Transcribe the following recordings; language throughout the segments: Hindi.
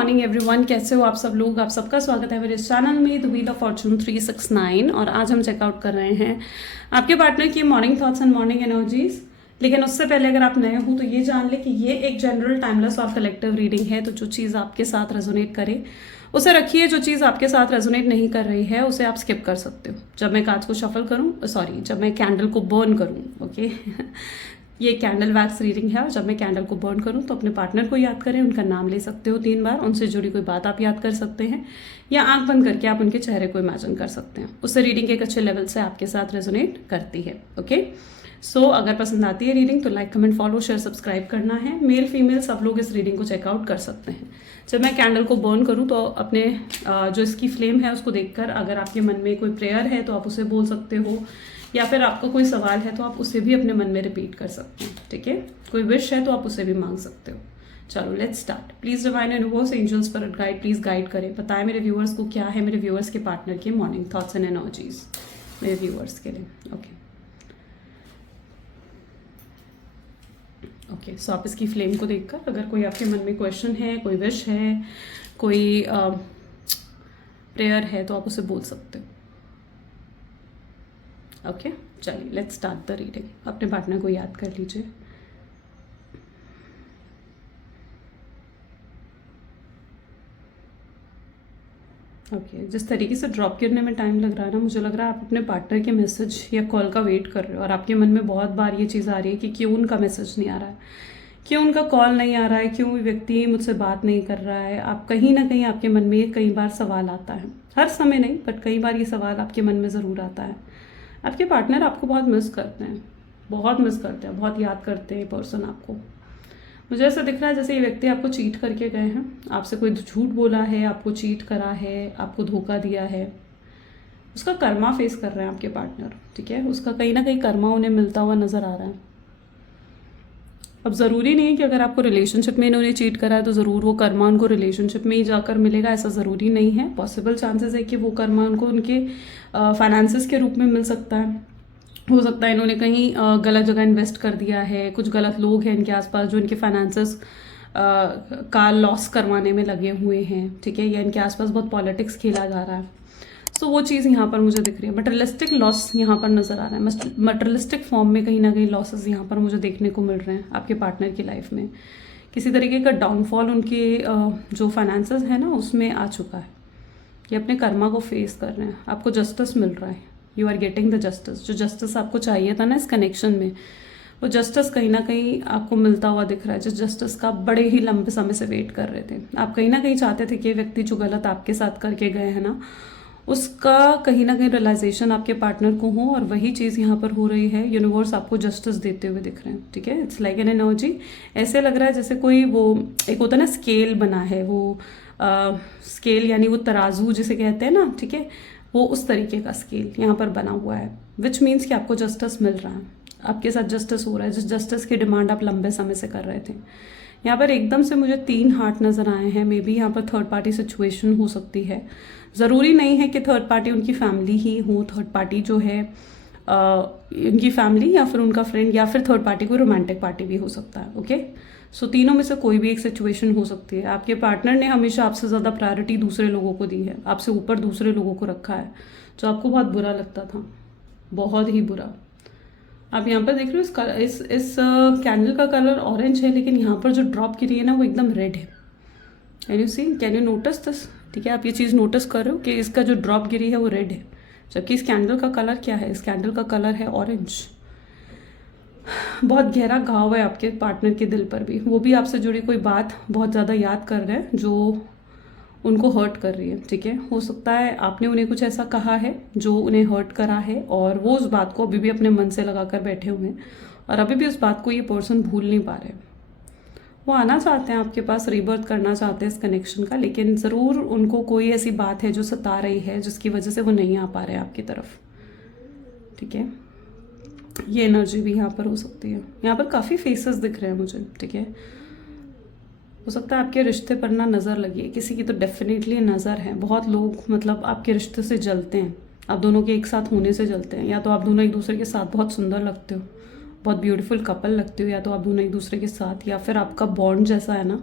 मॉर्निंग एवरीवन, कैसे हो आप सब लोग। आप सबका स्वागत है मेरे इस चैनल में द व्हील ऑफ फॉर्चून 369। और आज हम चेकआउट कर रहे हैं आपके पार्टनर की morning thoughts and morning energies. लेकिन उससे पहले अगर आप नए हो तो ये जान ले कि ये एक जनरल टाइमलेस और कलेक्टिव रीडिंग है। तो जो चीज़ आपके साथ रेजोनेट करे उसे रखिए, जो चीज़ आपके साथ रेजोनेट नहीं कर रही है उसे आप स्किप कर सकते हो। जब मैं कार्ड्स को शफल करूँ, जब मैं कैंडल को बर्न करूँ, ओके ये कैंडल वैक्स रीडिंग है। और जब मैं कैंडल को बर्न करूं तो अपने पार्टनर को याद करें, उनका नाम ले सकते हो 3 बार, उनसे जुड़ी कोई बात आप याद कर सकते हैं, या आंख बंद करके आप उनके चेहरे को इमेजिन कर सकते हैं। उससे रीडिंग एक अच्छे लेवल से आपके साथ रेजोनेट करती है। ओके सो अगर पसंद आती है रीडिंग तो like, comment, follow, share, subscribe करना है। मेल फीमेल सब लोग इस रीडिंग को चेकआउट कर सकते हैं। जब मैं कैंडल को बर्न करूं तो अपने जो इसकी फ्लेम है उसको देखकर अगर आपके मन में कोई प्रेयर है तो आप उसे बोल सकते हो, या फिर आपका कोई सवाल है तो आप उसे भी अपने मन में रिपीट कर सकते हैं। ठीक है, कोई विश है तो आप उसे भी मांग सकते हो। चलो let's start. Please divine universe, angels, spirit guide please guide करें, बताएं मेरे व्यूअर्स को क्या है मेरे व्यूअर्स के पार्टनर के मॉर्निंग थॉट्स एंड एनर्जीज मेरे व्यूअर्स के लिए। ओके सो आप इसकी फ्लेम को देखकर अगर कोई आपके मन में क्वेश्चन है, कोई विश है, कोई प्रेयर है तो आप उसे बोल सकते हो। ओके चलिए लेट्स स्टार्ट द रीडिंग। अपने पार्टनर को याद कर लीजिए। ओके जिस तरीके से ड्रॉप गिरने में टाइम लग रहा है ना, मुझे लग रहा है आप अपने पार्टनर के मैसेज या कॉल का वेट कर रहे हो और आपके मन में बहुत बार ये चीज़ आ रही है कि क्यों उनका मैसेज नहीं आ रहा है, क्यों उनका कॉल नहीं आ रहा है, क्यों व्यक्ति मुझसे बात नहीं कर रहा है। आप कहीं ना कहीं आपके मन में ये कई बार सवाल आता है, हर समय नहीं बट कई बार ये सवाल आपके मन में ज़रूर आता है। आपके पार्टनर आपको बहुत मिस करते हैं, बहुत याद करते हैं ये पर्सन आपको। मुझे ऐसा दिख रहा है जैसे ये व्यक्ति आपको चीट करके गए हैं, आपसे कोई झूठ बोला है, आपको चीट करा है, आपको धोखा दिया है। उसका कर्मा फेस कर रहे हैं आपके पार्टनर। ठीक है, उसका कहीं ना कहीं कर्मा उन्हें मिलता हुआ नजर आ रहा है। अब ज़रूरी नहीं है कि अगर आपको रिलेशनशिप में इन्होंने चीट करा है तो ज़रूर वो कर्मा उनको रिलेशनशिप में ही जाकर मिलेगा, ऐसा ज़रूरी नहीं है। पॉसिबल चांसेस है कि वो कर्मा उनको उनके फाइनेंसेस के रूप में मिल सकता है। हो सकता है इन्होंने कहीं गलत जगह इन्वेस्ट कर दिया है, कुछ गलत लोग हैं इनके आसपास जो इनके फाइनेंसेस का लॉस करवाने में लगे हुए हैं। ठीक है, या इनके आसपास बहुत पॉलिटिक्स खेला जा रहा है। सो वो चीज़ यहाँ पर मुझे दिख रही है। मटेरियलिस्टिक लॉस यहाँ पर नज़र आ रहा है। मटेरियलिस्टिक फॉर्म में कहीं ना कहीं लॉसेस यहाँ पर मुझे देखने को मिल रहे हैं आपके पार्टनर की लाइफ में। किसी तरीके का डाउनफॉल उनके जो फाइनेंसेस है ना उसमें आ चुका है। ये अपने कर्मा को फेस कर रहे हैं। आपको जस्टिस मिल रहा है, you are getting the justice. जो जस्टिस आपको चाहिए था ना इस कनेक्शन में, वो जस्टिस कहीं ना कहीं आपको मिलता हुआ दिख रहा है। जिस जस्टिस का बड़े ही लंबे समय से वेट कर रहे थे आप, कहीं ना कहीं चाहते थे कि व्यक्ति जो गलत आपके साथ करके गए हैं ना उसका कहीं ना कहीं रियलाइजेशन आपके पार्टनर को हो, और वही चीज़ यहाँ पर हो रही है। यूनिवर्स आपको जस्टिस देते हुए दिख रहे हैं। ठीक है, इट्स लाइक एन एनर्जी। ऐसे लग रहा है जैसे कोई वो एक होता है ना स्केल बना है, वो स्केल यानी वो तराजू जिसे कहते हैं ना, ठीक है, वो उस तरीके का स्केल यहाँ पर बना हुआ है। विच मीन्स कि आपको जस्टिस मिल रहा है, आपके साथ जस्टिस हो रहा है। जिस जस्टिस की डिमांड आप लंबे समय से कर रहे थे। यहाँ पर एकदम से मुझे 3 हार्ट नज़र आए हैं। मे बी यहाँ पर थर्ड पार्टी सिचुएशन हो सकती है। ज़रूरी नहीं है कि थर्ड पार्टी उनकी फैमिली ही हो। थर्ड पार्टी जो है उनकी फैमिली या फिर उनका फ्रेंड, या फिर थर्ड पार्टी कोई रोमांटिक पार्टी भी हो सकता है। ओके सो तीनों में से कोई भी एक सिचुएशन हो सकती है। आपके पार्टनर ने हमेशा आपसे ज़्यादा प्रायोरिटी दूसरे लोगों को दी है, आपसे ऊपर दूसरे लोगों को रखा है, जो आपको बहुत बुरा लगता था, बहुत ही बुरा। आप यहाँ पर देख रहे हो इस कैंडल का कलर ऑरेंज है, लेकिन यहाँ पर जो ड्रॉप गिरी है ना वो एकदम रेड है। Can you see, can you notice this? ठीक है, आप ये चीज़ नोटिस कर रहे हो कि इसका जो ड्रॉप गिरी है वो रेड है, जबकि इस कैंडल का कलर क्या है? इस कैंडल का कलर है ऑरेंज। बहुत गहरा घाव है आपके पार्टनर के दिल पर भी। वो भी आपसे जुड़ी कोई बात बहुत ज़्यादा याद कर रहे हैं जो उनको हर्ट कर रही है। ठीक है, हो सकता है आपने उन्हें कुछ ऐसा कहा है जो उन्हें हर्ट करा है, और वो उस बात को अभी भी अपने मन से लगा कर बैठे हुए हैं, और अभी भी उस बात को ये पर्सन भूल नहीं पा रहे। वो आना चाहते हैं आपके पास, रीबर्थ करना चाहते हैं इस कनेक्शन का, लेकिन ज़रूर उनको कोई ऐसी बात है जो सता रही है जिसकी वजह से वो नहीं आ पा रहे हैं आपकी तरफ। ठीक है, ये एनर्जी भी यहाँ पर हो सकती है। यहाँ पर काफ़ी फेसेस दिख रहे हैं मुझे। ठीक है, हो सकता है आपके रिश्ते पर ना नज़र लगी है किसी की, तो डेफिनेटली नज़र है। बहुत लोग मतलब आपके रिश्ते से जलते हैं, आप दोनों के एक साथ होने से जलते हैं। या तो आप दोनों एक दूसरे के साथ बहुत सुंदर लगते हो, बहुत ब्यूटीफुल कपल लगते हो, या तो आप दोनों एक दूसरे के साथ, या फिर आपका बॉन्ड जैसा है ना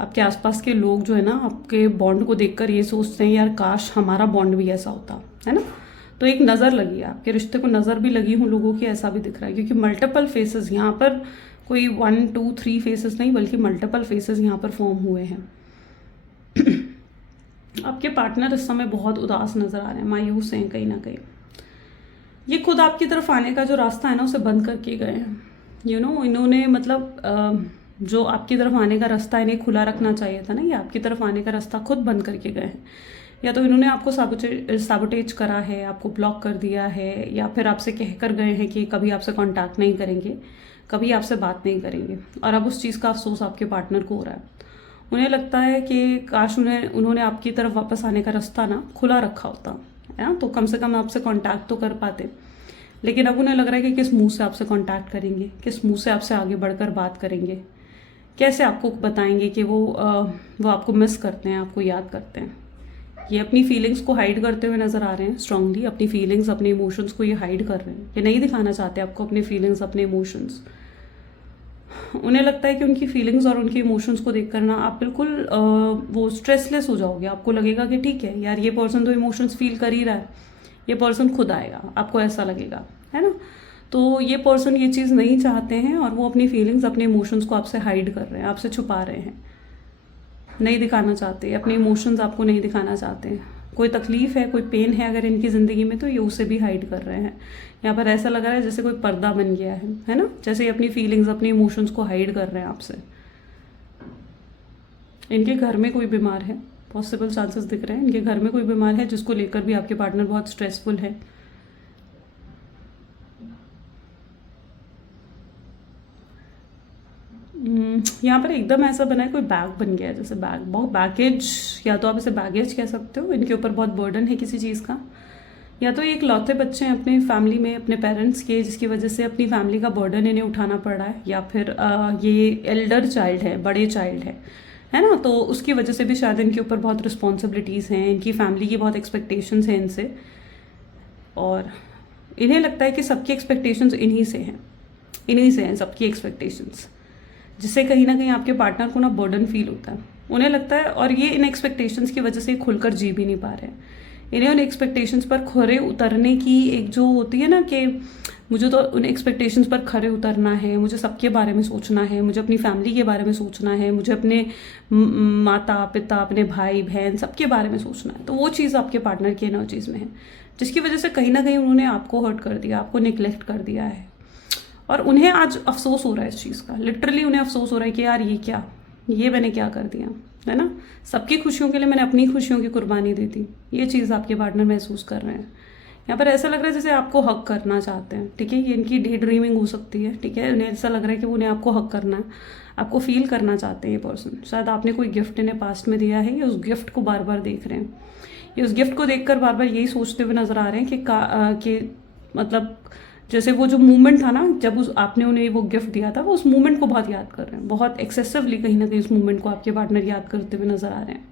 आपके आसपास के लोग जो है ना आपके बॉन्ड को देखकर ये सोचते हैं यार काश हमारा बॉन्ड भी ऐसा होता, है ना। तो एक नज़र लगी है आपके रिश्ते को, नज़र भी लगी हूँ लोगों की, ऐसा भी दिख रहा है क्योंकि मल्टीपल फेसेस यहाँ पर, कोई 1 2 3 फेसेस नहीं बल्कि मल्टीपल फेसेस यहाँ पर फॉर्म हुए हैं। आपके पार्टनर इस समय बहुत उदास नज़र आ रहे हैं, मायूस हैं कहीं ना कहीं। ये खुद आपकी तरफ आने का जो रास्ता है ना उसे बंद करके गए हैं। इन्होंने मतलब जो आपकी तरफ आने का रास्ता इन्हें खुला रखना चाहिए था ना, ये आपकी तरफ आने का रास्ता खुद बंद करके गए हैं। या तो इन्होंने आपको साबोटेज करा है, आपको ब्लॉक कर दिया है, या फिर आपसे कह कर गए हैं कि कभी आपसे कांटेक्ट नहीं करेंगे, कभी आपसे बात नहीं करेंगे, और अब उस चीज़ का अफसोस आपके पार्टनर को हो रहा है। उन्हें लगता है कि काश उन्होंने आपकी तरफ वापस आने का रास्ता ना खुला रखा होता है ना, तो कम से कम आपसे कांटेक्ट तो कर पाते। लेकिन अब उन्हें लग रहा है कि किस मुंह से आपसे कांटेक्ट करेंगे, किस मुंह से आपसे आगे बढ़कर बात करेंगे, कैसे आपको बताएंगे कि वो आपको मिस करते हैं, आपको याद करते हैं। ये अपनी फीलिंग्स को हाइड करते हुए नज़र आ रहे हैं स्ट्रांगली, अपनी फीलिंग्स अपने इमोशंस को ये हाइड कर रहे हैं, ये नहीं दिखाना चाहते आपको अपने फीलिंग्स अपने इमोशंस। उन्हें लगता है कि उनकी फीलिंग्स और उनके इमोशंस को देखकर ना आप बिल्कुल वो स्ट्रेसलेस हो जाओगे। आपको लगेगा कि ठीक है यार, ये पर्सन तो इमोशंस फील कर ही रहा है, ये पर्सन खुद आएगा, आपको ऐसा लगेगा, है ना। तो ये पर्सन ये चीज़ नहीं चाहते हैं और वो अपनी फीलिंग्स अपने इमोशंस को आपसे हाइड कर रहे हैं, आपसे छुपा रहे हैं, नहीं दिखाना चाहते, अपने इमोशंस आपको नहीं दिखाना चाहते। कोई तकलीफ़ है, कोई पेन है अगर इनकी ज़िंदगी में, तो ये उसे भी हाइड कर रहे हैं। यहाँ पर ऐसा लग रहा है जैसे कोई पर्दा बन गया है ना, जैसे ये अपनी फीलिंग्स अपनी इमोशंस को हाइड कर रहे हैं आपसे। इनके घर में कोई बीमार है, पॉसिबल चांसेस दिख रहे हैं इनके घर में कोई बीमार है, जिसको लेकर भी आपके पार्टनर बहुत स्ट्रेसफुल है। यहाँ पर एकदम ऐसा बना है कोई बैग बन गया है, जैसे बैग, बहुत बैगेज, या तो आप इसे बैगेज कह सकते हो। इनके ऊपर बहुत बर्डन है किसी चीज़ का, या तो ये इकलौते बच्चे हैं अपने फैमिली में अपने पेरेंट्स के, जिसकी वजह से अपनी फैमिली का बर्डन इन्हें उठाना पड़ रहा है, या फिर ये एल्डर चाइल्ड है, बड़े चाइल्ड है ना, तो उसकी वजह से भी शायद इनके ऊपर बहुत रिस्पॉन्सिबिलिटीज़ हैं, इनकी फैमिली की बहुत एक्सपेक्टेशंस हैं इनसे, और इन्हें लगता है कि सबकी एक्सपेक्टेशंस इन्हीं से हैं सबकी एक्सपेक्टेशंस, जिससे कहीं ना कहीं आपके पार्टनर को ना बर्डन फील होता है। उन्हें लगता है, और ये इन एक्सपेक्टेशंस की वजह से खुलकर जी भी नहीं पा रहे हैं। इन्हें उन एक्सपेक्टेशंस पर खरे उतरने की एक जो होती है ना कि मुझे तो उन एक्सपेक्टेशंस पर खरे उतरना है, मुझे सबके बारे में सोचना है, मुझे अपनी फैमिली के बारे में सोचना है, मुझे अपने माता पिता अपने भाई बहन सबके बारे में सोचना है, तो वो चीज़ आपके पार्टनर की एनर्जीज़ में है, जिसकी वजह से कहीं ना कहीं उन्होंने आपको हर्ट कर दिया, आपको निगलेक्ट कर दिया है, और उन्हें आज अफसोस हो रहा है इस चीज़ का। लिटरली उन्हें अफसोस हो रहा है कि यार ये मैंने क्या कर दिया, है ना। सबकी खुशियों के लिए मैंने अपनी खुशियों की कुर्बानी दी थी, ये चीज़ आपके पार्टनर महसूस कर रहे हैं। यहाँ पर ऐसा लग रहा है जैसे आपको हक करना चाहते हैं, ठीक है, ये इनकी डे ड्रीमिंग हो सकती है, ठीक है। उन्हें ऐसा लग रहा है कि उन्हें आपको हक करना है, आपको फील करना चाहते हैं ये पर्सन। शायद आपने कोई गिफ्ट इन्हें पास्ट में दिया है, ये उस गिफ्ट को बार बार देख रहे हैं, ये उस गिफ्ट को देखकर बार बार यही सोचते हुए नजर आ रहे हैं कि मतलब जैसे वो जो मूवमेंट था ना, जब आपने उन्हें वो गिफ्ट दिया था, वो उस मूवमेंट को बहुत याद कर रहे हैं, बहुत एक्सेसिवली कहीं ना कहीं उस मूवमेंट को आपके पार्टनर याद करते हुए नजर आ रहे हैं।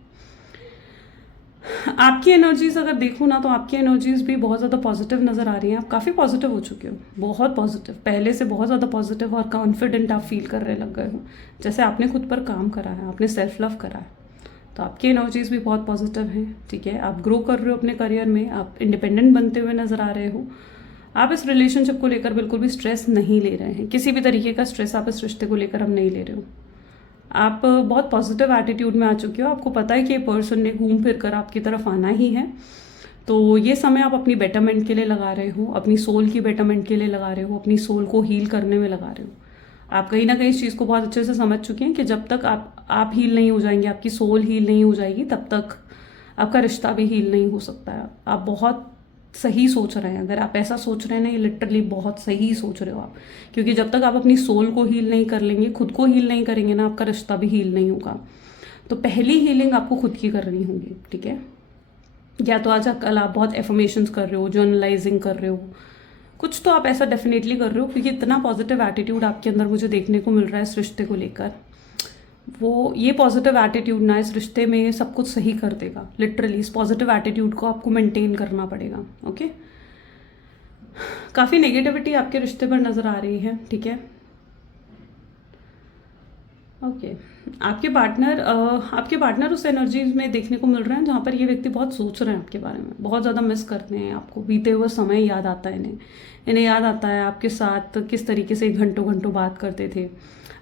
आपकी एनर्जीज अगर देखूँ ना, तो आपकी एनर्जीज भी बहुत ज़्यादा पॉजिटिव नज़र आ रही हैं। आप काफ़ी पॉजिटिव हो चुके हो, बहुत पॉजिटिव, पहले से बहुत ज़्यादा पॉजिटिव और कॉन्फिडेंट आप फील करने लग गए हो, जैसे आपने खुद पर काम करा है, आपने सेल्फ लव करा है। तो आपकी एनर्जीज भी बहुत पॉजिटिव हैं, ठीक है। आप ग्रो कर रहे हो अपने करियर में, आप इंडिपेंडेंट बनते हुए नज़र आ रहे हो। आप इस रिलेशनशिप को लेकर बिल्कुल भी स्ट्रेस नहीं ले रहे हैं, किसी भी तरीके का स्ट्रेस आप इस रिश्ते को लेकर हम नहीं ले रहे हो। आप बहुत पॉजिटिव एटीट्यूड में आ चुके हो, आपको पता है कि ये पर्सन ने घूम फिर कर आपकी तरफ आना ही है। तो ये समय आप अपनी बेटरमेंट के लिए लगा रहे हो, अपनी सोल की बेटरमेंट के लिए लगा रहे हो, अपनी सोल को हील करने में लगा रहे हो। आप कहीं ना कहीं इस चीज़ को बहुत अच्छे से समझ चुके हैं कि जब तक आप हील नहीं हो जाएंगे, आपकी सोल हील नहीं हो जाएगी, तब तक आपका रिश्ता भी हील नहीं हो सकता है। आप बहुत सही सोच रहे हैं, अगर आप ऐसा सोच रहे हैं ना, ये लिटरली बहुत सही सोच रहे हो आप, क्योंकि जब तक आप अपनी सोल को हील नहीं कर लेंगे, खुद को हील नहीं करेंगे ना, आपका रिश्ता भी हील नहीं होगा। तो पहली हीलिंग आपको खुद की करनी होगी, ठीक है। या तो आज कल आप बहुत एफर्मेशंस कर रहे हो, जर्नलाइजिंग कर रहे हो, कुछ तो आप ऐसा डेफिनेटली कर रहे हो, क्योंकि इतना पॉजिटिव एटीट्यूड आपके अंदर मुझे देखने को मिल रहा है इस रिश्ते को लेकर। वो ये पॉजिटिव एटीट्यूड ना इस रिश्ते में सब कुछ सही कर देगा। लिटरली इस पॉजिटिव एटीट्यूड को आपको मेंटेन करना पड़ेगा, ओके। काफ़ी नेगेटिविटी आपके रिश्ते पर नज़र आ रही है, ठीक है। ओके। आपके पार्टनर उस एनर्जी में देखने को मिल रहे हैं जहाँ पर ये व्यक्ति बहुत सोच रहे हैं आपके बारे में, बहुत ज़्यादा मिस करते हैं आपको, बीते हुए समय याद आता है इन्हें याद आता है आपके साथ किस तरीके से घंटों घंटों बात करते थे,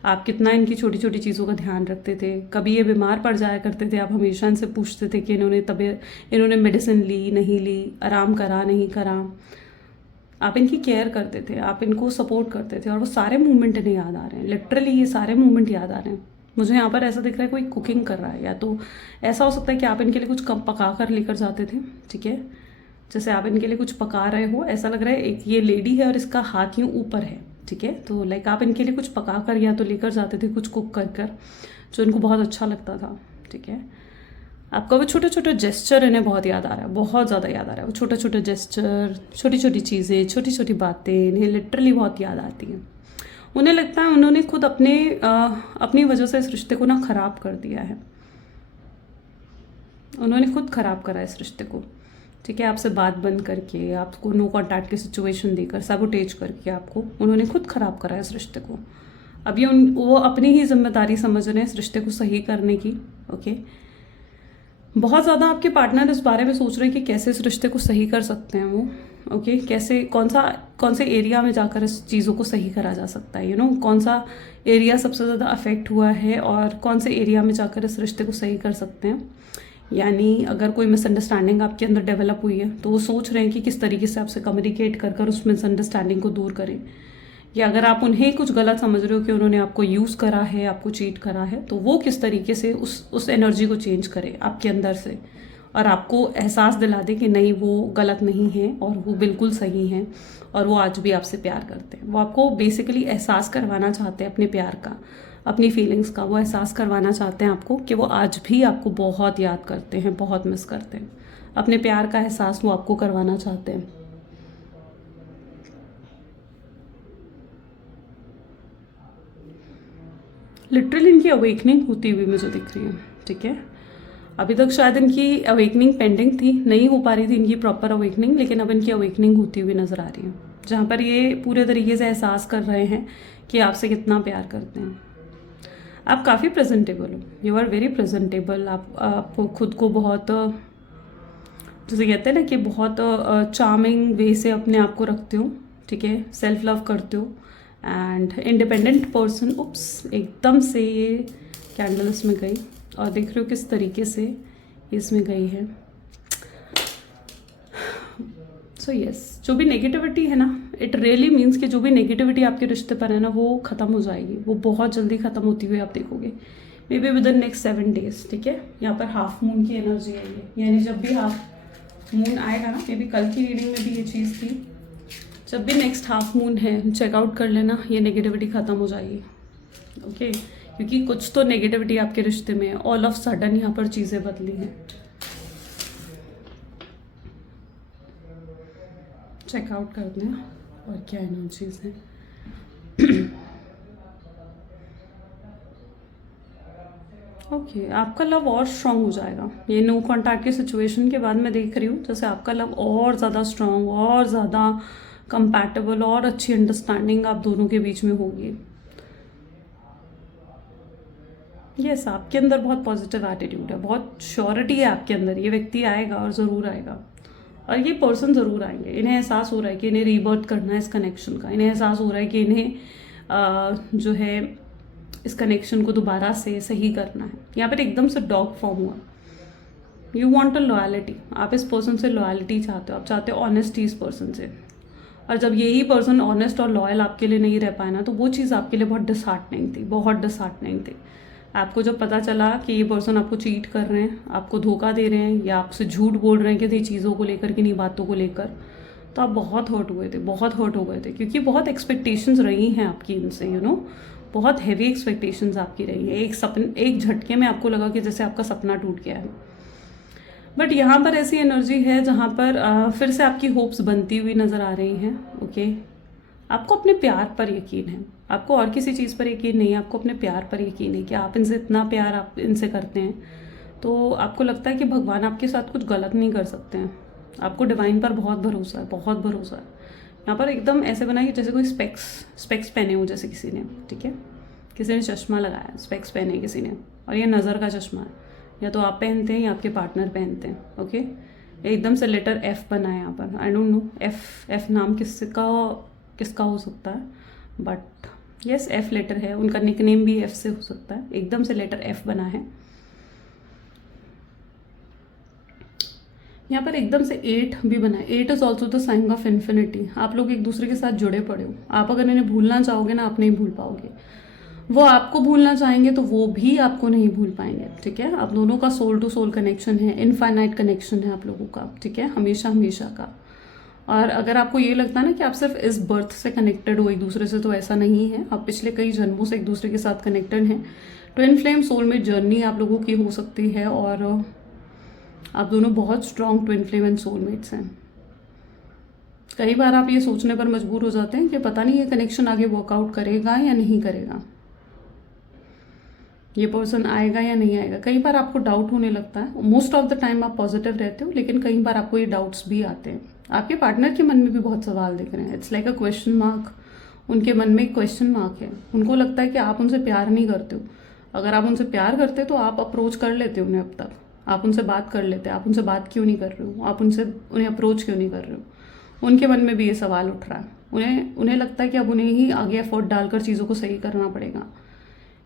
आप कितना इनकी छोटी छोटी चीज़ों का ध्यान रखते थे। कभी ये बीमार पड़ जाया करते थे, आप हमेशा इनसे पूछते थे कि इन्होंने मेडिसिन ली नहीं ली, आराम करा नहीं करा। आप इनकी केयर करते थे, आप इनको सपोर्ट करते थे, और वो सारे मूवमेंट इन्हें याद आ रहे हैं। लिटरली ये सारे मूवमेंट याद आ रहे हैं। मुझे यहाँ पर ऐसा दिख रहा है कोई कुकिंग कर रहा है, या तो ऐसा हो सकता है कि आप इनके लिए कुछ कम पका कर लेकर जाते थे, ठीक है, जैसे आप इनके लिए कुछ पका रहे हो, ऐसा लग रहा है। एक ये लेडी है और इसका हाथ यूँ ऊपर है, ठीक है, तो लाइक आप इनके लिए कुछ पका कर या तो लेकर जाते थे, कुछ कुक कर कर, जो इनको बहुत अच्छा लगता था, ठीक है। आपका वो छोटे छोटे जेस्चर इन्हें बहुत याद आ रहा है, बहुत ज़्यादा याद आ रहा है। वो छोटे छोटे जेस्चर, छोटी छोटी चीज़ें, छोटी छोटी बातें इन्हें लिटरली बहुत याद आती हैं। उन्हें लगता है उन्होंने खुद अपनी वजह से इस रिश्ते को ना ख़राब कर दिया है। उन्होंने खुद ख़राब करा इस रिश्ते को, ठीक है, आपसे बात बंद करके, आपको नो कॉन्टैक्ट की सिचुएशन देकर, सबोटेज करके आपको उन्होंने खुद ख़राब करा इस रिश्ते को। अब ये वो अपनी ही जिम्मेदारी समझ रहे हैं इस रिश्ते को सही करने की। ओके, बहुत ज़्यादा आपके पार्टनर इस बारे में सोच रहे हैं कि कैसे इस रिश्ते को सही कर सकते हैं वो। ओके, कैसे कौन से एरिया में जाकर इस चीज़ों को सही करा जा सकता है, कौन सा एरिया सबसे ज़्यादा अफेक्ट हुआ है और कौन से एरिया में जाकर इस रिश्ते को सही कर सकते हैं। यानी अगर कोई मिसअंडरस्टैंडिंग आपके अंदर डेवलप हुई है तो वो सोच रहे हैं कि किस तरीके से आपसे कम्युनिकेट कर उस मिसअंडरस्टैंडिंग को दूर करें। या अगर आप उन्हें कुछ गलत समझ रहे हो कि उन्होंने आपको यूज़ करा है, आपको चीट करा है, तो वो किस तरीके से उस एनर्जी को चेंज करे आपके अंदर से, और आपको एहसास दिला दे कि नहीं, वो गलत नहीं है और वो बिल्कुल सही हैं और वो आज भी आपसे प्यार करते हैं। वो आपको बेसिकली एहसास करवाना चाहते हैं अपने प्यार का, अपनी फीलिंग्स का। वो एहसास करवाना चाहते हैं आपको कि वो आज भी आपको बहुत याद करते हैं, बहुत मिस करते हैं। अपने प्यार का एहसास वो आपको करवाना चाहते हैं। लिटरली इनकी अवेकनिंग होती हुई मुझे दिख रही है, ठीक है। अभी तक शायद इनकी अवेकनिंग पेंडिंग थी, नहीं हो पा रही थी इनकी प्रॉपर अवेकनिंग, लेकिन अब इनकी अवेकनिंग होती हुई नज़र आ रही है, जहाँ पर ये पूरे तरीके से एहसास कर रहे हैं कि आपसे कितना प्यार करते हैं। आप काफ़ी प्रेजेंटेबल हो, यू आर वेरी प्रेजेंटेबल। आप खुद को बहुत, जैसे कहते हैं ना कि बहुत चार्मिंग वे से अपने आप को रखते हो, ठीक है, सेल्फ लव करते हो एंड इंडिपेंडेंट पर्सन। उप्स, एकदम से ये कैंडल इसमें गई और देख रहे हो किस तरीके से इसमें गई है। सो यस, जो भी नेगेटिविटी है ना, इट रियली मीन्स कि जो भी नेगेटिविटी आपके रिश्ते पर है ना, वो ख़त्म हो जाएगी, वो बहुत जल्दी ख़त्म होती हुई आप देखोगे, may be with in next 7 days, ठीक है। यहाँ पर हाफ मून की एनर्जी आई है, यानी जब भी हाफ मून आएगा ना, मे बी कल की रीडिंग में भी ये चीज़ थी, जब भी नेक्स्ट हाफ मून है चेकआउट कर लेना, ये नेगेटिविटी ख़त्म हो जाएगी। ओके, क्योंकि कुछ तो नेगेटिविटी आपके रिश्ते में है, ऑल ऑफ सडन यहाँ पर चीज़ें बदली हैं। चेकआउट कर दें और क्या एनर्जीज हैं। ओके, आपका लव और स्ट्रांग हो जाएगा। ये नो कॉन्टैक्ट की सिचुएशन के बाद मैं देख रही हूँ जैसे आपका लव और ज़्यादा स्ट्रांग, और ज़्यादा कंपैटिबल, और अच्छी अंडरस्टैंडिंग आप दोनों के बीच में होगी। यस, आपके अंदर बहुत पॉजिटिव एटीट्यूड है, बहुत श्योरिटी है आपके अंदर। ये व्यक्ति आएगा और ज़रूर आएगा, और ये पर्सन ज़रूर आएंगे। इन्हें एहसास हो रहा है कि इन्हें रीबर्थ करना है इस कनेक्शन का। इन्हें एहसास हो रहा है कि इन्हें जो है इस कनेक्शन को दोबारा से सही करना है। यहाँ पर एकदम से डॉग फॉर्म हुआ। यू वॉन्ट अ लॉयलिटी, आप इस पर्सन से लॉयलिटी चाहते हो, आप चाहते हो ऑनेस्टी इस पर्सन से। और जब यही पर्सन ऑनेस्ट और लॉयल आपके लिए नहीं रह पाया ना, तो वो चीज़ आपके लिए बहुत डिसहार्टनिंग थी, बहुत डिसहार्टनिंग थी। आपको जब पता चला कि ये पर्सन आपको चीट कर रहे हैं, आपको धोखा दे रहे हैं, या आपसे झूठ बोल रहे हैं किसी चीज़ों को लेकर, किन्हीं बातों को लेकर, तो आप बहुत हर्ट हुए थे, बहुत हर्ट हो गए थे, क्योंकि बहुत एक्सपेक्टेशंस रही हैं आपकी इनसे, बहुत हैवी एक्सपेक्टेशंस आपकी रही है। एक झटके में आपको लगा कि जैसे आपका सपना टूट गया है। बट यहाँ पर ऐसी एनर्जी है जहाँ पर फिर से आपकी होप्स बनती हुई नज़र आ रही हैं। ओके, आपको अपने प्यार पर यकीन है, आपको और किसी चीज़ पर यकीन नहीं है, आपको अपने प्यार पर यकीन है कि आप इनसे इतना प्यार आप इनसे करते हैं, तो आपको लगता है कि भगवान आपके साथ कुछ गलत नहीं कर सकते हैं। आपको डिवाइन पर बहुत भरोसा है, बहुत भरोसा है। यहाँ पर एकदम ऐसे बना कि जैसे कोई स्पेक्स पहने हो जैसे किसी ने, ठीक है, किसी ने चश्मा लगाया, स्पेक्स पहने किसी ने, और ये नज़र का चश्मा है, या तो आप पहनते हैं या आपके पार्टनर पहनते हैं। ओके, एकदम से लेटर एफ बना है यहाँ पर। आई डोंट नो एफ नाम किसका हो सकता है, बट यस एफ लेटर है। उनका निकनेम भी एफ से हो सकता है। एकदम से लेटर एफ बना है यहाँ पर। एकदम से 8 भी बना है। 8 is also the sign of infinity. आप लोग एक दूसरे के साथ जुड़े पड़े हो। आप अगर इन्हें भूलना चाहोगे ना, आप नहीं भूल पाओगे। वो आपको भूलना चाहेंगे तो वो भी आपको नहीं भूल पाएंगे। ठीक है, आप दोनों का सोल टू सोल कनेक्शन है, इनफाइनाइट कनेक्शन है आप लोगों का। ठीक है, हमेशा हमेशा का। और अगर आपको ये लगता है ना कि आप सिर्फ इस बर्थ से कनेक्टेड हो एक दूसरे से, तो ऐसा नहीं है। आप पिछले कई जन्मों से एक दूसरे के साथ कनेक्टेड हैं। ट्विन फ्लेम सोलमेट जर्नी आप लोगों की हो सकती है, और आप दोनों बहुत strong twin flame and soulmates हैं। कई बार आप ये सोचने पर मजबूर हो जाते हैं कि पता नहीं ये कनेक्शन आगे वर्कआउट करेगा या नहीं करेगा, ये पर्सन आएगा या नहीं आएगा। कई बार आपको डाउट होने लगता है। मोस्ट ऑफ द टाइम आप पॉजिटिव रहते हो, लेकिन कई बार आपको ये डाउट्स भी आते हैं। आपके पार्टनर के मन में भी बहुत सवाल दिख रहे हैं। It's like a question mark. उनके मन में एक क्वेश्चन मार्क है। उनको लगता है कि आप उनसे प्यार नहीं करते हो। अगर आप उनसे प्यार करते तो आप अप्रोच कर लेते हो उन्हें। अब तक आप उनसे बात कर लेते, आप उनसे बात क्यों नहीं कर रहे हो, आप उन्हें अप्रोच क्यों नहीं कर रहे हो। उनके मन में भी ये सवाल उठ रहा है। उन्हें लगता है कि अब उन्हें ही आगे एफर्ट डालकर चीज़ों को सही करना पड़ेगा।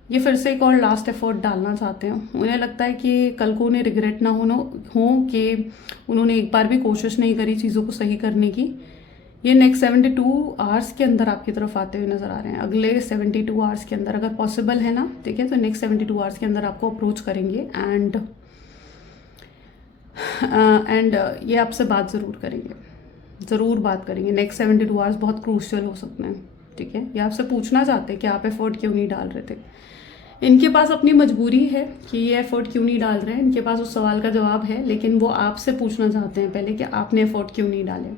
ये फिर से एक और लास्ट एफर्ट डालना चाहते हैं। उन्हें लगता है कि कल को उन्हें रिग्रेट ना हो कि उन्होंने एक बार भी कोशिश नहीं करी चीज़ों को सही करने की। ये नेक्स्ट 72 आवर्स के अंदर आपकी तरफ आते हुए नजर आ रहे हैं। अगले 72 आवर्स के अंदर अगर पॉसिबल है ना, ठीक है, तो नेक्स्ट 72 आवर्स के अंदर आपको अप्रोच करेंगे एंड ये आपसे बात ज़रूर करेंगे। नेक्स्ट 72 आवर्स बहुत क्रूशियल हो सकते हैं। ठीक है, ये आपसे पूछना चाहते हैं कि आप एफर्ट क्यों नहीं डाल रहे थे। इनके पास अपनी मजबूरी है कि ये एफर्ट क्यों नहीं डाल रहे हैं। इनके पास उस सवाल का जवाब है, लेकिन वो आपसे पूछना चाहते हैं पहले कि आपने एफर्ट क्यों नहीं डाले,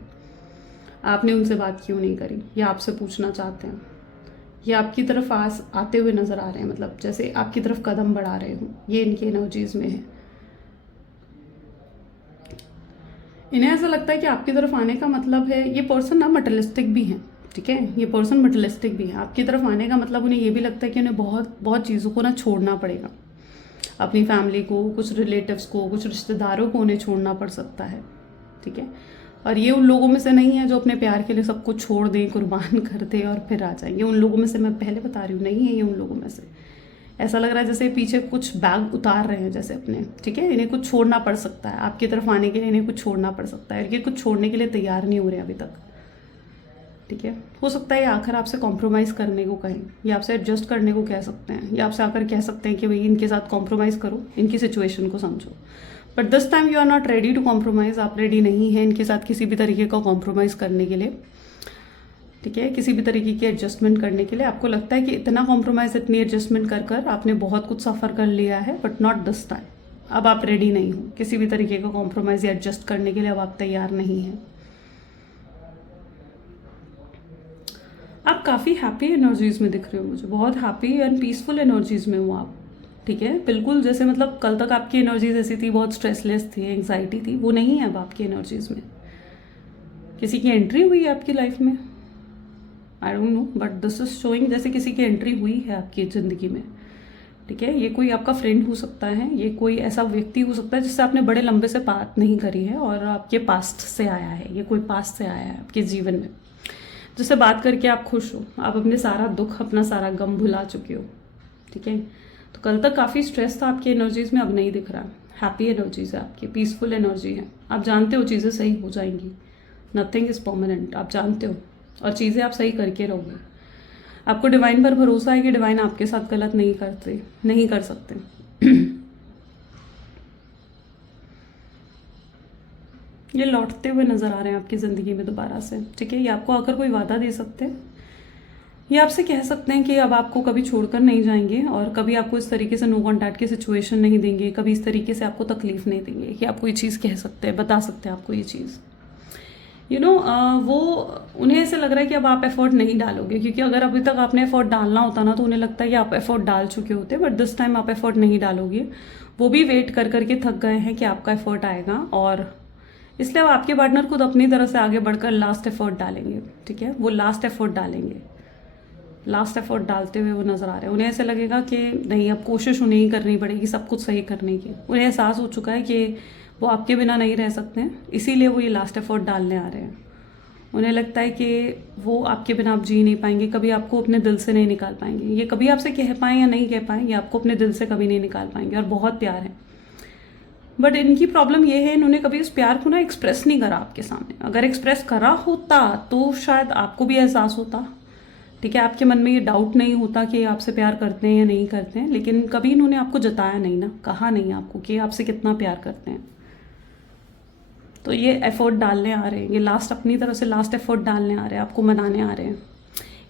आपने उनसे बात क्यों नहीं करी। ये आपसे पूछना चाहते हैं। ये आपकी तरफ आते हुए नजर आ रहे हैं, मतलब जैसे आपकी तरफ कदम बढ़ा रहे हो। ये इनकी एनर्जीज में है। इन्हें ऐसा लगता है कि आपकी तरफ आने का मतलब है, ये पर्सन ना मटेरियलिस्टिक भी है। ठीक है, ये पर्सन मटेरियलिस्टिक भी है। आपकी तरफ आने का मतलब उन्हें ये भी लगता है कि उन्हें बहुत बहुत चीज़ों को ना छोड़ना पड़ेगा। अपनी फैमिली को, कुछ रिलेटिव्स को, कुछ रिश्तेदारों को उन्हें छोड़ना पड़ सकता है। ठीक है, और ये उन लोगों में से नहीं है जो अपने प्यार के लिए सब कुछ छोड़ दें, कुर्बान कर दें और फिर आ जाएंगे। उन लोगों में से मैं पहले बता रही हूँ, नहीं है ये उन लोगों में से। ऐसा लग रहा है जैसे पीछे कुछ बैग उतार रहे हैं जैसे अपने। ठीक है, इन्हें कुछ छोड़ना पड़ सकता है। आपकी तरफ आने के लिए इन्हें कुछ छोड़ना पड़ सकता है, ये कुछ छोड़ने के लिए तैयार नहीं हो रहे अभी तक। ठीक है, हो सकता है ये आखिर आपसे कॉम्प्रोमाइज़ करने को कहें, या आपसे एडजस्ट करने को कह सकते हैं, या आपसे आकर कह सकते हैं कि भाई इनके साथ कॉम्प्रोमाइज़ करो, इनकी सिचुएशन को समझो। But this time you are not ready to compromise. आप रेडी नहीं हैं इनके साथ किसी भी तरीके का कॉम्प्रोमाइज़ करने के लिए। ठीक है, किसी भी तरीके की एडजस्टमेंट करने के लिए। आपको लगता है कि इतना कॉम्प्रोमाइज़, इतनी एडजस्टमेंट कर कर आपने बहुत कुछ सफ़र कर लिया है, बट नॉट दिस टाइम। अब आप रेडी नहीं हो किसी भी तरीके का कॉम्प्रोमाइज़ या एडजस्ट करने के लिए। अब आप तैयार नहीं हैं। आप काफ़ी हैप्पी एनर्जीज में दिख रहे हो मुझे, बहुत हैप्पी एंड पीसफुल एनर्जीज में हो आप। ठीक है, बिल्कुल जैसे मतलब कल तक आपकी एनर्जीज ऐसी थी, बहुत स्ट्रेसलेस थी, एंग्जाइटी थी, वो नहीं है अब आपकी एनर्जीज में। किसी की एंट्री हुई है आपकी लाइफ में, I don't know, but this is showing जैसे किसी की एंट्री हुई है आपकी ज़िंदगी में। ठीक है, ये कोई आपका फ्रेंड हो सकता है, ये कोई ऐसा व्यक्ति हो सकता है जिससे आपने बड़े लंबे से बात नहीं करी है और आपके पास्ट से आया है। ये कोई पास्ट से आया है आपके जीवन में, जिससे बात करके आप खुश हो। आप अपने सारा दुख, अपना सारा गम भुला चुके हो। ठीक है, तो कल तक काफ़ी स्ट्रेस था आपकी एनर्जीज में, अब नहीं दिख रहा। हैप्पी एनर्जीज है आपकी, पीसफुल एनर्जी है। आप जानते हो चीज़ें सही हो जाएंगी। नथिंग इज़ परमानेंट, आप जानते हो, और चीज़ें आप सही करके रहोगे। आपको डिवाइन पर भरोसा है कि डिवाइन आपके साथ गलत नहीं कर सकते। ये लौटते हुए नज़र आ रहे हैं आपकी ज़िंदगी में दोबारा से। ठीक है, ये आपको आकर कोई वादा दे सकते हैं, ये आपसे कह सकते हैं कि अब आपको कभी छोड़कर नहीं जाएंगे और कभी आपको इस तरीके से नो कॉन्टैक्ट की सिचुएशन नहीं देंगे, कभी इस तरीके से आपको तकलीफ नहीं देंगे। ये आपको ये चीज़ कह सकते हैं, बता सकते हैं आपको ये चीज़। वो उन्हें ऐसे लग रहा है कि अब आप एफर्ट नहीं डालोगे, क्योंकि अगर अभी तक आपने एफर्ट डालना होता ना तो उन्हें लगता है कि आप एफर्ट डाल चुके होते, बट दिस टाइम आप एफर्ट नहीं डालोगे। वो भी वेट कर करके थक गए हैं कि आपका एफर्ट आएगा, और इसलिए अब आपके पार्टनर खुद अपनी तरह से आगे बढ़कर लास्ट एफर्ट डालेंगे। ठीक है, वो लास्ट एफर्ट डालेंगे। लास्ट एफर्ट डालते हुए वो नज़र आ रहे हैं। उन्हें ऐसे लगेगा कि नहीं, अब कोशिश उन्हें ही करनी पड़ेगी सब कुछ सही करने की। उन्हें एहसास हो चुका है कि वो आपके बिना नहीं रह सकते हैं, इसीलिए वो ये लास्ट एफर्ट डालने आ रहे हैं। उन्हें लगता है कि वो आपके बिना आप जी नहीं पाएंगे, कभी आपको अपने दिल से नहीं निकाल पाएंगे। ये कभी आपसे कह पाएँ या नहीं कह पाएँ, ये आपको अपने दिल से कभी नहीं निकाल पाएंगे, और बहुत प्यार है। बट इनकी प्रॉब्लम ये है, इन्होंने कभी उस प्यार को ना एक्सप्रेस नहीं करा आपके सामने। अगर एक्सप्रेस करा होता तो शायद आपको भी एहसास होता, ठीक है, आपके मन में ये डाउट नहीं होता कि आपसे प्यार करते हैं या नहीं करते हैं। लेकिन कभी इन्होंने आपको जताया नहीं ना, कहा नहीं आपको कि आपसे कितना प्यार करते हैं। तो ये एफर्ट डालने आ रहे हैं, ये लास्ट अपनी तरफ से लास्ट एफर्ट डालने आ रहे हैं, आपको मनाने आ रहे हैं।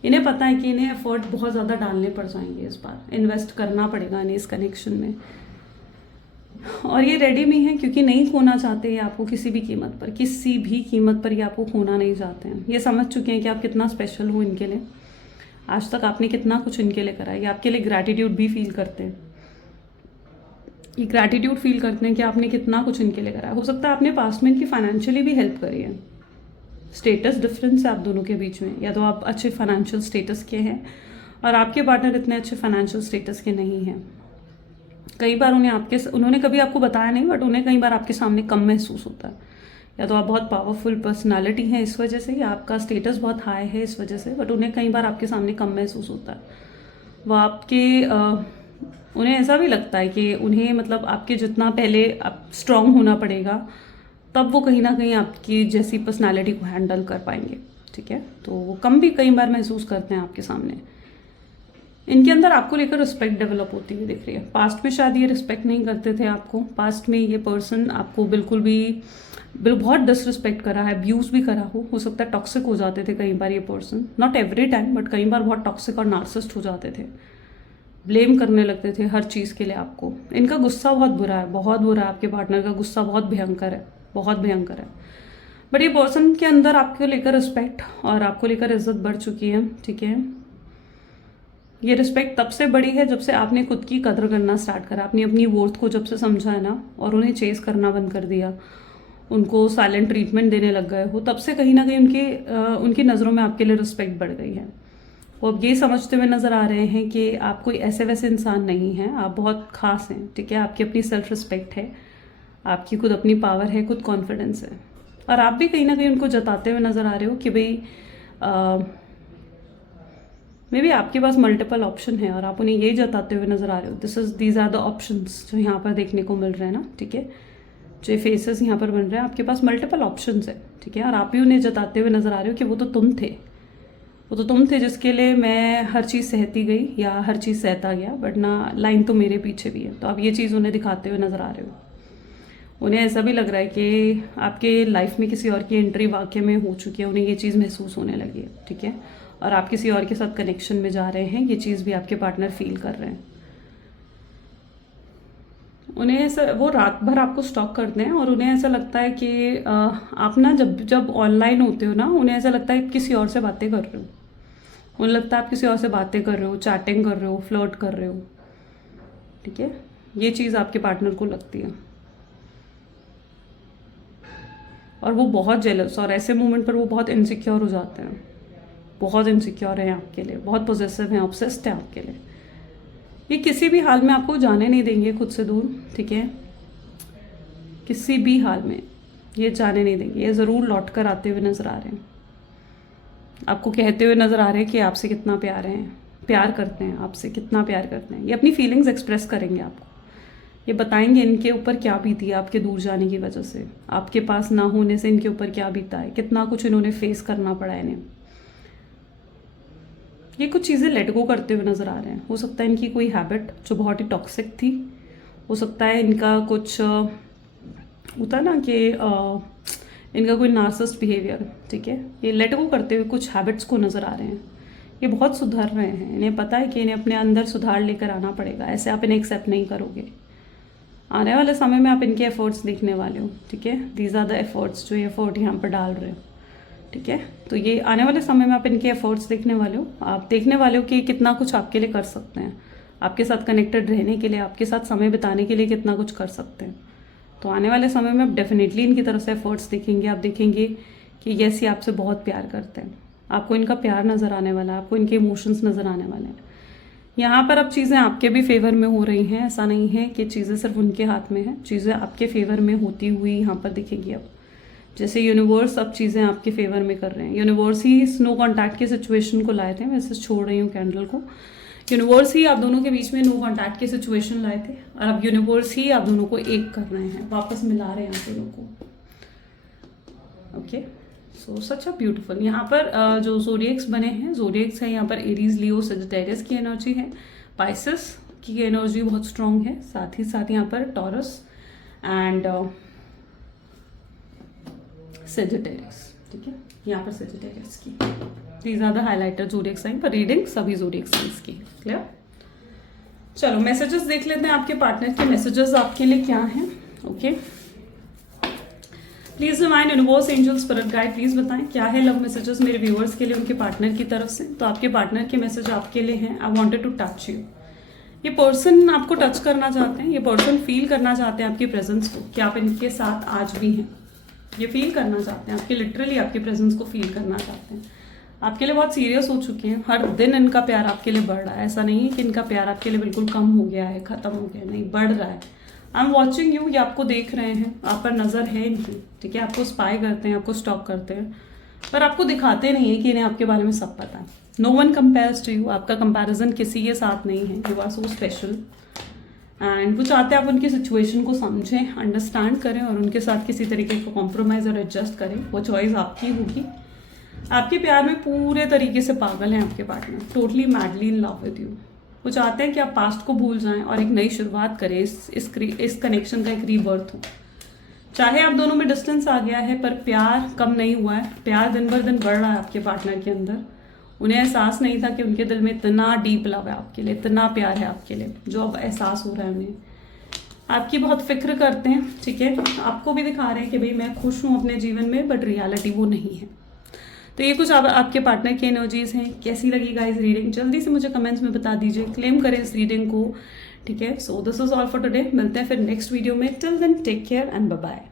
इन्हें पता है कि इन्हें एफर्ट बहुत ज़्यादा डालने पड़ जाएंगे, इस बार इन्वेस्ट करना पड़ेगा इन्हें इस कनेक्शन में। और ये रेडी भी हैं, क्योंकि नहीं खोना चाहते ये आपको किसी भी कीमत पर, किसी भी कीमत पर ये आपको खोना नहीं चाहते हैं। ये समझ चुके हैं कि आप कितना स्पेशल हो इनके लिए, आज तक आपने कितना कुछ इनके लिए करा है। ये आपके लिए ग्रैटिट्यूड भी फील करते हैं, ये ग्रैटिट्यूड फील करते हैं कि आपने कितना कुछ इनके लिए करा है। हो सकता है आपने पास्ट में इनकी फाइनेंशियली भी हेल्प करी है। स्टेटस डिफरेंस है आप दोनों के बीच में, या तो आप अच्छे फाइनेंशियल स्टेटस के हैं और आपके पार्टनर इतने अच्छे फाइनेंशियल स्टेटस के नहीं हैं। कई बार उन्होंने कभी आपको बताया नहीं, बट उन्हें कई बार आपके सामने कम महसूस होता है। या तो आप बहुत पावरफुल पर्सनालिटी हैं इस वजह से, या आपका स्टेटस बहुत हाई है इस वजह से, बट उन्हें कई बार आपके सामने कम महसूस होता है। वो उन्हें ऐसा भी लगता है कि उन्हें मतलब आपके जितना पहले आप स्ट्रांग होना पड़ेगा, तब वो कहीं ना कहीं आपकी जैसी पर्सनालिटी को हैंडल कर पाएंगे, ठीक है। तो वो कम भी कई बार महसूस करते हैं आपके सामने। इनके अंदर आपको लेकर रिस्पेक्ट डेवलप होती हुई दिख रही है। पास्ट में शायद ये रिस्पेक्ट नहीं करते थे आपको, पास्ट में ये पर्सन आपको बहुत डिसरिस्पेक्ट करा है, अब्यूज़ भी करा हो सकता है टॉक्सिक हो जाते थे कई बार ये person, not every time but कई बार बहुत टॉक्सिक और नार्सिसिस्ट हो जाते थे, ब्लेम करने लगते थे हर चीज़ के लिए आपको। इनका गुस्सा बहुत बुरा है, बहुत बुरा है। आपके पार्टनर का गुस्सा बहुत भयंकर है, बहुत भयंकर है। बट ये पर्सन के अंदर आपको लेकर रिस्पेक्ट और आपको लेकर इज्जत बढ़ चुकी है, ठीक है। ये रिस्पेक्ट तब से बड़ी है जब से आपने खुद की कदर करना स्टार्ट करा, आपने अपनी वर्थ को जब से समझा है ना, और उन्हें चेस करना बंद कर दिया, उनको साइलेंट ट्रीटमेंट देने लग गए हो, तब से कहीं ना कहीं उनकी नज़रों में आपके लिए रिस्पेक्ट बढ़ गई है। वो अब ये समझते हुए नज़र आ रहे हैं कि आप कोई ऐसे वैसे इंसान नहीं हैं, आप बहुत खास हैं, ठीक है। आपकी अपनी सेल्फ रिस्पेक्ट है, आपकी खुद अपनी पावर है, खुद कॉन्फिडेंस है। और आप भी कहीं ना कहीं उनको जताते हुए नज़र आ रहे हो कि भाई मे बी आपके पास मल्टीपल ऑप्शन है, और आप उन्हें यही जताते हुए नज़र आ रहे हो। दीज आर द ऑप्शंस जो यहाँ पर देखने को मिल रहे हैं ना, ठीक है। जो फेसेस यहाँ पर बन रहे हैं, आपके पास मल्टीपल ऑप्शंस है, ठीक है। और आप भी उन्हें जताते हुए नज़र आ रहे हो कि वो तो तुम थे जिसके लिए मैं हर चीज़ सहती गई या हर चीज़ सहता गया, बट ना लाइन तो मेरे पीछे भी है। तो आप ये चीज़ उन्हें दिखाते हुए नज़र आ रहे हो। उन्हें ऐसा भी लग रहा है कि आपके लाइफ में किसी और की एंट्री वाकई में हो चुकी है, उन्हें ये चीज़ महसूस होने लगी है, ठीक है। और आप किसी और के साथ कनेक्शन में जा रहे हैं, ये चीज़ भी आपके पार्टनर फील कर रहे हैं। उन्हें ऐसा, वो रात भर आपको स्टॉक करते हैं और उन्हें ऐसा लगता है कि आप ना जब ऑनलाइन होते हो ना, उन्हें ऐसा लगता है किसी और से बातें कर रहे हो। उन्हें लगता है आप किसी और से बातें कर रहे हो, चैटिंग कर रहे हो, फ्लर्ट कर रहे हो, ठीक है। ये चीज़ आपके पार्टनर को लगती है, और वो बहुत जेलस, और ऐसे मोमेंट पर वो बहुत इनसिक्योर हो जाते हैं, बहुत इनसिक्योर हैं आपके लिए, बहुत पॉजेसिव हैं, ऑब्सेस्ड हैं आपके लिए। ये किसी भी हाल में आपको जाने नहीं देंगे खुद से दूर, ठीक है। किसी भी हाल में ये जाने नहीं देंगे, ये ज़रूर लौट कर आते हुए नज़र आ रहे हैं, आपको कहते हुए नज़र आ रहे हैं कि आपसे कितना प्यार करते हैं, आपसे कितना प्यार करते हैं। ये अपनी फीलिंग्स एक्सप्रेस करेंगे आपको, ये बताएंगे इनके ऊपर क्या बीती है आपके दूर जाने की वजह से, आपके पास ना होने से इनके ऊपर क्या बीता है, कितना कुछ इन्होंने फेस करना पड़ा है इन्हें। ये कुछ चीज़ें लेट गो करते हुए नज़र आ रहे हैं। हो सकता है इनकी कोई हैबिट जो बहुत ही टॉक्सिक थी, हो सकता है इनका कुछ होता है ना कि इनका कोई नार्सिसिस्ट बिहेवियर, ठीक है। ये लेट गो करते हुए कुछ हैबिट्स को नज़र आ रहे हैं। ये बहुत सुधर रहे हैं, इन्हें पता है कि इन्हें अपने अंदर सुधार लेकर आना पड़ेगा, ऐसे आप इन्हें एक्सेप्ट नहीं करोगे। आने वाले समय में आप इनके एफर्ट्स देखने वाले हो, ठीक है। दीज आर द एफर्ट्स, जो ये एफर्ट यहाँ पर डाल रहे हो, ठीक है। तो ये आने वाले समय में आप इनके एफर्ट्स देखने वाले हो, आप देखने वाले हो कि कितना कुछ आपके लिए कर सकते हैं, आपके साथ कनेक्टेड रहने के लिए, आपके साथ समय बिताने के लिए कितना कुछ कर सकते हैं। तो आने वाले समय में आप डेफिनेटली इनकी तरफ से एफर्ट्स देखेंगे, आप देखेंगे कि यस, ये आपसे बहुत प्यार करते हैं, आपको इनका प्यार नज़र आने वाला है, आपको इनके इमोशंस नज़र आने वाले हैं। यहाँ पर अब चीज़ें आपके भी फेवर में हो रही हैं, ऐसा नहीं है कि चीज़ें सिर्फ उनके हाथ में हैं, चीज़ें आपके फेवर में होती हुई यहाँ पर दिखेगी। अब जैसे यूनिवर्स अब चीज़ें आपके फेवर में कर रहे हैं। यूनिवर्स ही नो कॉन्टैक्ट की सिचुएशन को लाए थे, मैं इसे छोड़ रही हूँ कैंडल को। यूनिवर्स ही आप दोनों के बीच में नो कॉन्टैक्ट की सिचुएशन लाए थे और अब यूनिवर्स ही आप दोनों को एक कर रहे हैं, वापस मिला रहे हैं आप दोनों को। Okay, so such a beautiful. यहाँ पर जो ज़ोडिएक्स बने हैं, ज़ोडिएक्स है यहाँ पर एरीज, लियो, सजिटेरियस की एनर्जी है, पाइसेस की एनर्जी बहुत स्ट्रॉन्ग है, साथ ही साथ यहाँ पर टॉरस एंड सजिटेरियस। ठीक है, यहाँ पर सजिटेरियस की these are the highlighter zodiac sign पर रीडिंग सभी ज़ोडिएक साइंस की। क्लियर? चलो मैसेजेस देख लेते हैं आपके पार्टनर के। मैसेजेस आपके लिए क्या हैं? Okay, please divine universe angel spirit guide please बताएं क्या है लव मैसेजेस मेरे व्यूअर्स के लिए उनके पार्टनर की तरफ से। तो आपके पार्टनर के मैसेज आपके लिए हैं, I wanted to touch you. ये पर्सन आपको टच करना चाहते हैं, ये पर्सन फील करना चाहते हैं आपकी प्रेजेंस को कि आप इनके साथ आज भी हैं। ये फील करना चाहते हैं आपके, लिटरली आपके प्रेजेंस को फील करना चाहते हैं। आपके लिए बहुत सीरियस हो चुके हैं, हर दिन इनका प्यार आपके लिए बढ़ रहा है। ऐसा नहीं है कि इनका प्यार आपके लिए बिल्कुल कम हो गया है, खत्म हो गया, नहीं, बढ़ रहा है। आई एम वॉचिंग यू, ये आपको देख रहे हैं, आप पर नज़र है इनकी। ठीक है, आपको स्पाई करते हैं, आपको स्टॉक करते हैं, पर आपको दिखाते नहीं है कि इन्हें आपके बारे में सब पता है। No one compares to you, आपका कंपैरिजन किसी के साथ नहीं है। You are so special and वो चाहते हैं आप उनकी सिचुएशन को समझें, अंडरस्टैंड करें और उनके साथ किसी तरीके का कॉम्प्रोमाइज़ और एडजस्ट करें। वो चॉइस आपकी होगी। आपके प्यार में पूरे तरीके से पागल हैं आपके partner, totally madly in love with you. वो चाहते हैं कि आप पास्ट को भूल जाएं और एक नई शुरुआत करें, इस कनेक्शन का एक रीबर्थ हो। चाहे आप दोनों में डिस्टेंस आ गया है पर प्यार कम नहीं हुआ है, प्यार दिन भर दिन बढ़ रहा है आपके पार्टनर के अंदर। उन्हें एहसास नहीं था कि उनके दिल में इतना डीप लव है आपके लिए, इतना प्यार है आपके लिए, जो अब एहसास हो रहा है उन्हें। आपकी बहुत फिक्र करते हैं। ठीक है, आपको भी दिखा रहे हैं कि भाई मैं खुश हूँ अपने जीवन में, बट रियलिटी वो नहीं है। तो ये कुछ आपके पार्टनर की एनर्जीज हैं। कैसी लगी गाइस रीडिंग, जल्दी से मुझे कमेंट्स में बता दीजिए, क्लेम करें इस रीडिंग को। ठीक है, so this is all for today. मिलते हैं फिर नेक्स्ट वीडियो में। Till then take care and bye bye.